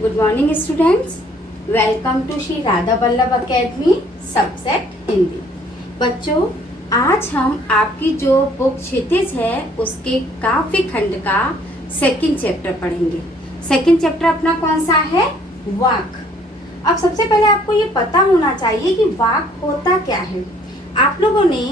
Good morning students, welcome to Shri Radha Ballabh academy subject Hindi. बच्चों, आज हम आपकी जो बुक क्षितिज है उसके काव्य खंड का सेकंड चैप्टर पढ़ेंगे। सेकंड चैप्टर अपना कौन सा है? वाक। अब सबसे पहले आपको ये पता होना चाहिए कि वाक होता क्या है। आप लोगों ने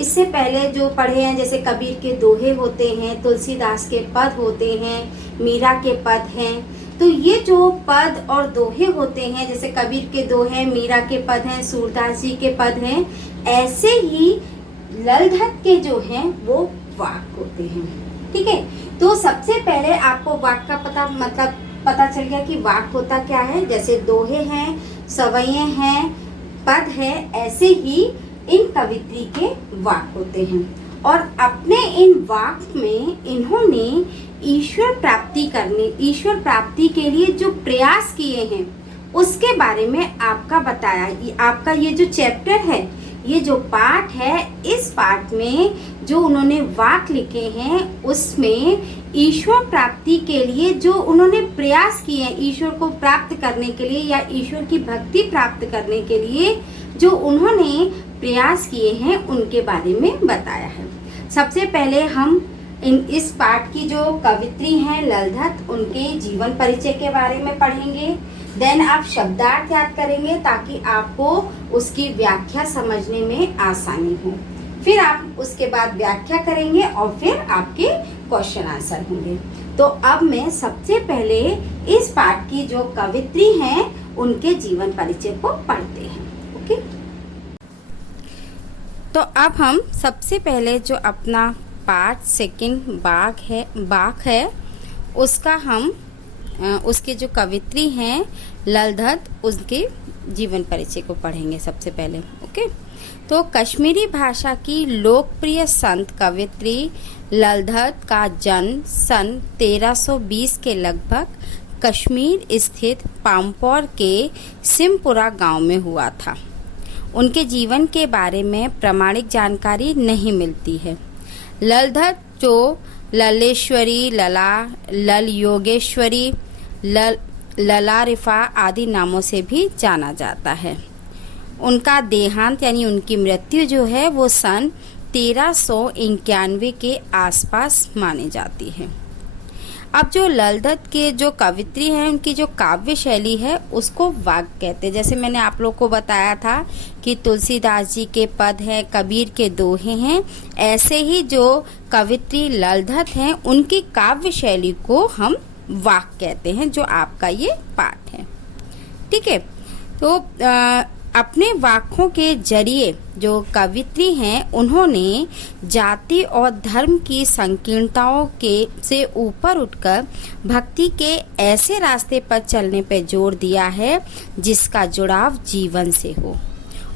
इससे पहले जो पढ़े हैं, जैसे कबीर के दोहे होते हैं, तुलसीदास के पद होते हैं, मीरा के पद हैं। तो ये जो पद और दोहे होते हैं, जैसे कबीर के दोहे, मीरा के पद हैं, सूरदास जी के पद हैं, ऐसे ही ललधत के जो हैं वो वाक होते हैं। ठीक है, तो सबसे पहले आपको वाक का पता चल गया कि वाक होता क्या है। जैसे दोहे हैं, सवैये हैं, पद है, ऐसे ही इन कवित्री के वाक होते हैं। और अपने इन वाक में इन्होंने ईश्वर प्राप्ति के लिए जो प्रयास किए हैं उसके बारे में आपका बताया। आपका ये जो चैप्टर है, ये जो पाठ है, इस पाठ में जो उन्होंने वाक लिखे हैं उसमें ईश्वर प्राप्ति के लिए जो उन्होंने प्रयास किए हैं, ईश्वर को प्राप्त करने के लिए या ईश्वर की भक्ति प्राप्त करने के लिए जो उन्होंने प्रयास किए हैं उनके बारे में बताया है। सबसे पहले हम इस पाठ की जो कवित्री हैं ललधत, उनके जीवन परिचय के बारे में पढ़ेंगे। देन आप शब्दार्थ याद करेंगे ताकि आपको उसकी व्याख्या समझने में आसानी हो। फिर आप उसके बाद व्याख्या करेंगे और फिर आपके क्वेश्चन आंसर होंगे। तो अब मैं सबसे पहले इस पाठ की जो कवित्री हैं उनके जीवन परिचय को पढ़ते हैं। ओके, तो अब हम सबसे पहले जो अपना पार्ट सेकंड बाक है उसका हम उसके जो कवित्री हैं ललधत, उसके जीवन परिचय को पढ़ेंगे सबसे पहले। ओके, तो कश्मीरी भाषा की लोकप्रिय संत कवित्री ललधत का जन्म सन 1320 के लगभग कश्मीर स्थित पाम्पोर के सिमपुरा गांव में हुआ था। उनके जीवन के बारे में प्रामाणिक जानकारी नहीं मिलती है। ललधत जो ललेश्वरी, लल योगेश्वरी, ललारिफा आदि नामों से भी जाना जाता है। उनका देहांत यानी उनकी मृत्यु जो है वो सन 1391 के आसपास मानी जाती है। अब जो ललधत के जो कवित्री हैं उनकी जो काव्य शैली है उसको वाक कहते हैं। जैसे मैंने आप लोग को बताया था कि तुलसीदास जी के पद हैं, कबीर के दोहे हैं, ऐसे ही जो कवित्री ललधत हैं उनकी काव्य शैली को हम वाक कहते हैं, जो आपका ये पाठ है। ठीक है, तो अपने वाकों के जरिए जो कवित्री हैं उन्होंने जाति और धर्म की संकीर्णताओं से ऊपर उठकर भक्ति के ऐसे रास्ते पर चलने पर जोर दिया है जिसका जुड़ाव जीवन से हो।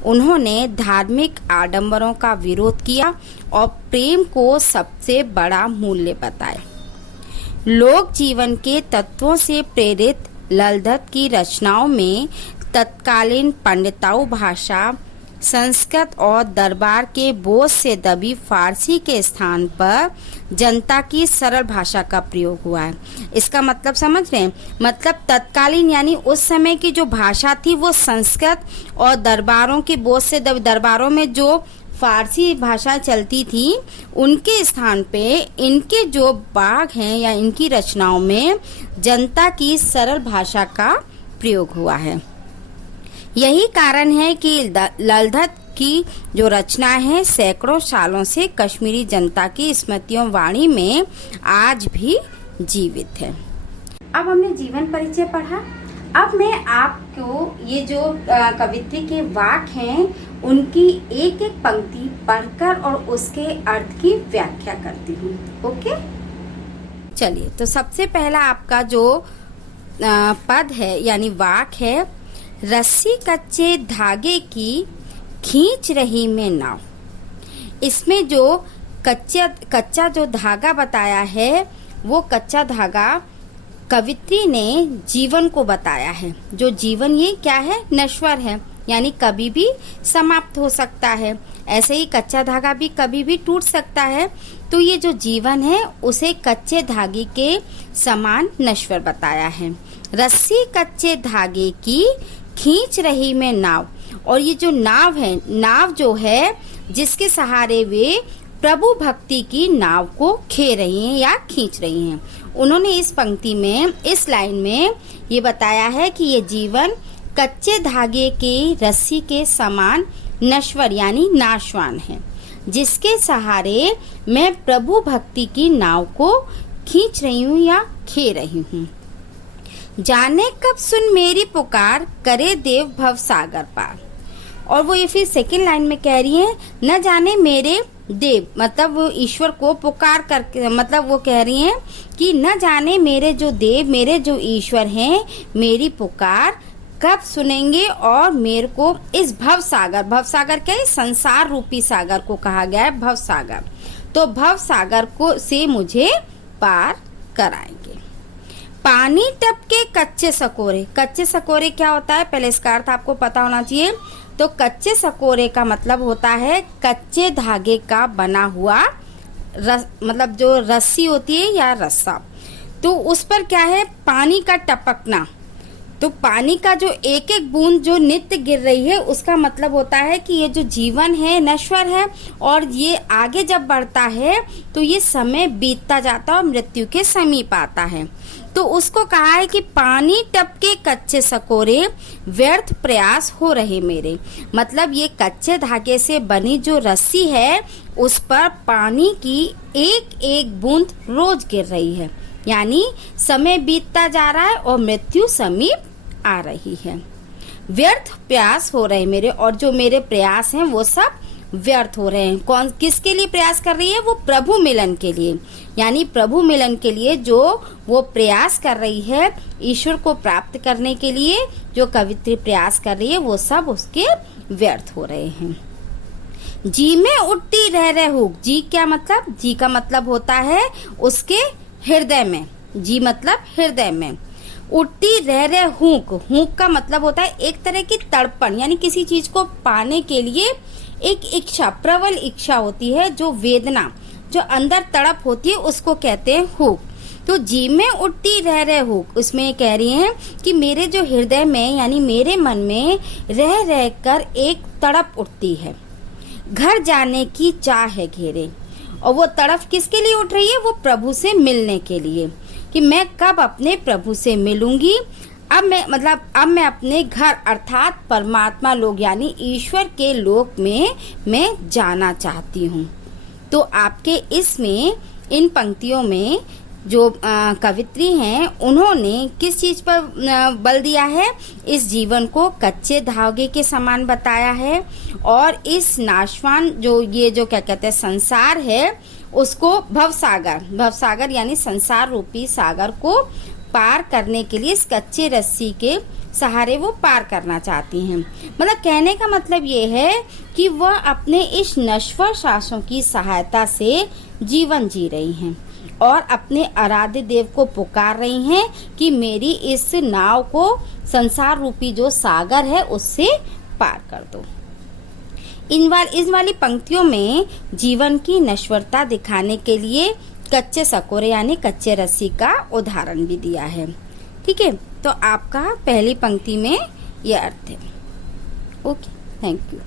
उन्होंने धार्मिक आडंबरों का विरोध किया और प्रेम को सबसे बड़ा मूल्य बताया। लोक जीवन के तत्वों से प्रेरित ललधत की रचनाओं में तत्कालीन पंडिताऊ भाषा, संस्कृत और दरबार के बोझ से दबी फारसी के स्थान पर जनता की सरल भाषा का प्रयोग हुआ है। इसका मतलब समझ रहे हैं? मतलब तत्कालीन यानी उस समय की जो भाषा थी वो संस्कृत और दरबारों के बोझ से दबी, दरबारों में जो फारसी भाषा चलती थी उनके स्थान पे इनके जो बाग हैं या इनकी रचनाओं में जनता की सरल भाषा का प्रयोग हुआ है। यही कारण है कि ललधत की जो रचना है सैकड़ों सालों से कश्मीरी जनता की स्मृतियों वाणी में आज भी जीवित है। अब हमने जीवन परिचय पढ़ा। अब मैं आपको ये जो कवित्री के वाक हैं उनकी एक एक पंक्ति पढ़कर और उसके अर्थ की व्याख्या करती हूँ। ओके, चलिए, तो सबसे पहला आपका जो पद है यानी वाक है, रस्सी कच्चे धागे की खींच रही मैं नाव। इसमें जो कच्चा जो धागा बताया है वो कच्चा धागा कवित्री ने जीवन को बताया है। जो जीवन ये क्या है? नश्वर है, यानी कभी भी समाप्त हो सकता है। ऐसे ही कच्चा धागा भी कभी भी टूट सकता है। तो ये जो जीवन है उसे कच्चे धागे के समान नश्वर बताया है। रस्सी कच्चे धागे की खींच रही मैं नाव। और ये जो नाव है, नाव जो है जिसके सहारे वे प्रभु भक्ति की नाव को खे रही हैं या खींच रही हैं। उन्होंने इस पंक्ति में, इस लाइन में ये बताया है कि ये जीवन कच्चे धागे की रस्सी के समान नश्वर यानी नाशवान है, जिसके सहारे मैं प्रभु भक्ति की नाव को खींच रही हूँ या खे रही हूँ। जाने कब सुन मेरी पुकार, करे देव भव सागर पार। और वो ये फिर सेकंड लाइन में कह रही है, न जाने मेरे देव, मतलब वो ईश्वर को पुकार करके, मतलब वो कह रही हैं कि न जाने मेरे जो देव, मेरे जो ईश्वर हैं, मेरी पुकार कब सुनेंगे और मेरे को इस भव सागर, भव सागर क्या है, संसार रूपी सागर को कहा गया है भव सागर, तो भव सागर को से मुझे पार कराएंगे। पानी टपके कच्चे सकोरे, कच्चे सकोरे क्या होता है, पहले इसका अर्थ आपको पता होना चाहिए। तो कच्चे सकोरे का मतलब होता है कच्चे धागे का बना हुआ मतलब जो रस्सी होती है या रस्सा, तो उस पर क्या है, पानी का टपकना। तो पानी का जो एक एक बूंद जो नित्य गिर रही है, उसका मतलब होता है कि ये जो जीवन है नश्वर है, और ये आगे जब बढ़ता है तो ये समय बीतता जाता है और मृत्यु के समीप आता है। तो उसको कहा है कि पानी टपके कच्चे सकोरे, व्यर्थ प्रयास हो रहे मेरे। मतलब ये कच्चे धागे से बनी जो रस्सी है, उस पर पानी की एक एक बूंद रोज गिर रही है, यानी समय बीतता जा रहा है और मृत्यु समीप आ रही है। व्यर्थ प्रयास हो रहे मेरे, और जो मेरे प्रयास हैं वो सब व्यर्थ हो रहे हैं। कौन किसके लिए प्रयास कर रही है, वो प्रभु मिलन के लिए, यानी प्रभु मिलन के लिए जो वो प्रयास कर रही है, ईश्वर को प्राप्त करने के लिए जो कवित्री प्रयास कर रही है, वो सब उसके व्यर्थ हो रहे हैं। जी में उठती रह रहे हुक, जी क्या मतलब, जी का मतलब होता है उसके हृदय में, जी मतलब हृदय में। उठती रह रहे हुक, हुक का मतलब होता है एक तरह की तड़पण, यानी किसी चीज को पाने के लिए एक इच्छा, प्रबल इच्छा होती है, जो वेदना जो अंदर तड़प होती है उसको कहते हैं हुक। तो जी में उठती रह रहे हुक, उसमें कह रही हैं कि मेरे जो हृदय में यानी मेरे मन में रह रह कर एक तड़प उठती है, घर जाने की चाह है घेरे। और वो तड़प किसके लिए उठ रही है, वो प्रभु से मिलने के लिए, कि मैं कब अपने प्रभु से मिलूंगी। अब मैं अपने घर अर्थात परमात्मा लोक यानी ईश्वर के लोक में मैं जाना चाहती हूँ। तो आपके इसमें इन पंक्तियों में जो कवित्री हैं, उन्होंने किस चीज पर बल दिया है, इस जीवन को कच्चे धागे के समान बताया है, और इस नाशवान जो ये जो क्या कहते हैं संसार है, उसको भवसागर यानी संसार रूपी सागर को पार करने के लिए इस कच्चे रस्सी के सहारे वो पार करना चाहती हैं। मतलब कहने का मतलब ये है कि वह अपने इस नश्वर सांसों की सहायता से जीवन जी रही हैं और अपने आराध्य देव को पुकार रही हैं कि मेरी इस नाव को संसार रूपी जो सागर है उससे पार कर दो। इस वाली पंक्तियों में जीवन की नश्वरता दिखाने के लिए कच्चे सकोरे यानी कच्चे रस्सी का उदाहरण भी दिया है। ठीक है, तो आपका पहली पंक्ति में यह अर्थ है। Okay, thank you.